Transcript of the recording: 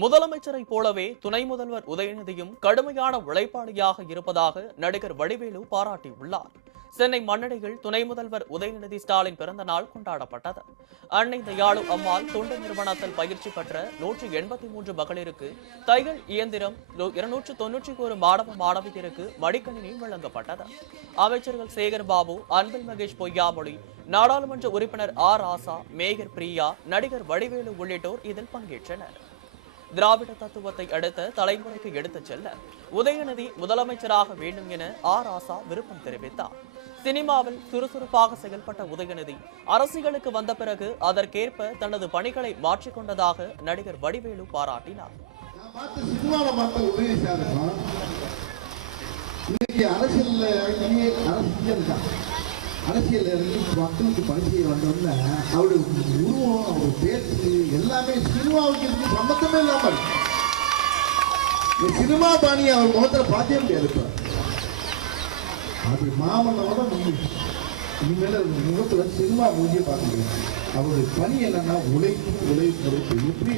முதலமைச்சரை போலவே துணை முதல்வர் உதயநிதியும் கடுமையான உழைப்பாளியாக இருப்பதாக நடிகர் வடிவேலு பாராட்டியுள்ளார். சென்னை மண்ணடியில் துணை முதல்வர் உதயநிதி ஸ்டாலின் பிறந்த நாள் கொண்டாடப்பட்டது. அன்னை தயாளு அம்மாள் தொண்டு நிறுவனத்தில் பயிற்சி பெற்ற 183 மகளிருக்கு தையல் இயந்திரம், 291 மாணவ மாணவியருக்கு மடிக்கணினி வழங்கப்பட்டது. அமைச்சர்கள் சேகர் பாபு, அன்பில் மகேஷ் பொய்யாமொழி, நாடாளுமன்ற உறுப்பினர் ஆர் ராசா, மேயர் பிரியா, நடிகர் வடிவேலு உள்ளிட்டோர் இதில் பங்கேற்றனர். திராவிட தத்துவத்தை அடுத்த தலைமுறைக்கு எடுத்துச் செல்ல உதயநிதி முதலமைச்சராக வேண்டும் என ஆர் ராசா விருப்பம் தெரிவித்தார். சினிமாவில் சுறுசுறுப்பாக செயல்பட்ட உதயநிதி அரசியலுக்கு வந்த பிறகு அதற்கேற்ப தனது பணிகளை மாற்றிக்கொண்டதாக நடிகர் வடிவேலு பாராட்டினார். அரசியல் இருந்து மக்களுக்கு பணி செய்ய வந்தோம்னா அவருடைய உருவம், அவருடைய பேச்சு எல்லாமே சினிமாவுக்கு இருக்கு சம்பந்தமே இல்லாமல் இந்த சினிமா பாணியை அவர் முகத்தில் பார்த்தே முடியாது. இப்போ அப்படி மாமன்னோட இனிமேல் முகத்தில் சினிமா மூஞ்சியை பார்க்க முடியாது. அவருடைய பணி என்னன்னா உழைப்பு உழைப்பு உழைப்பு. எப்படி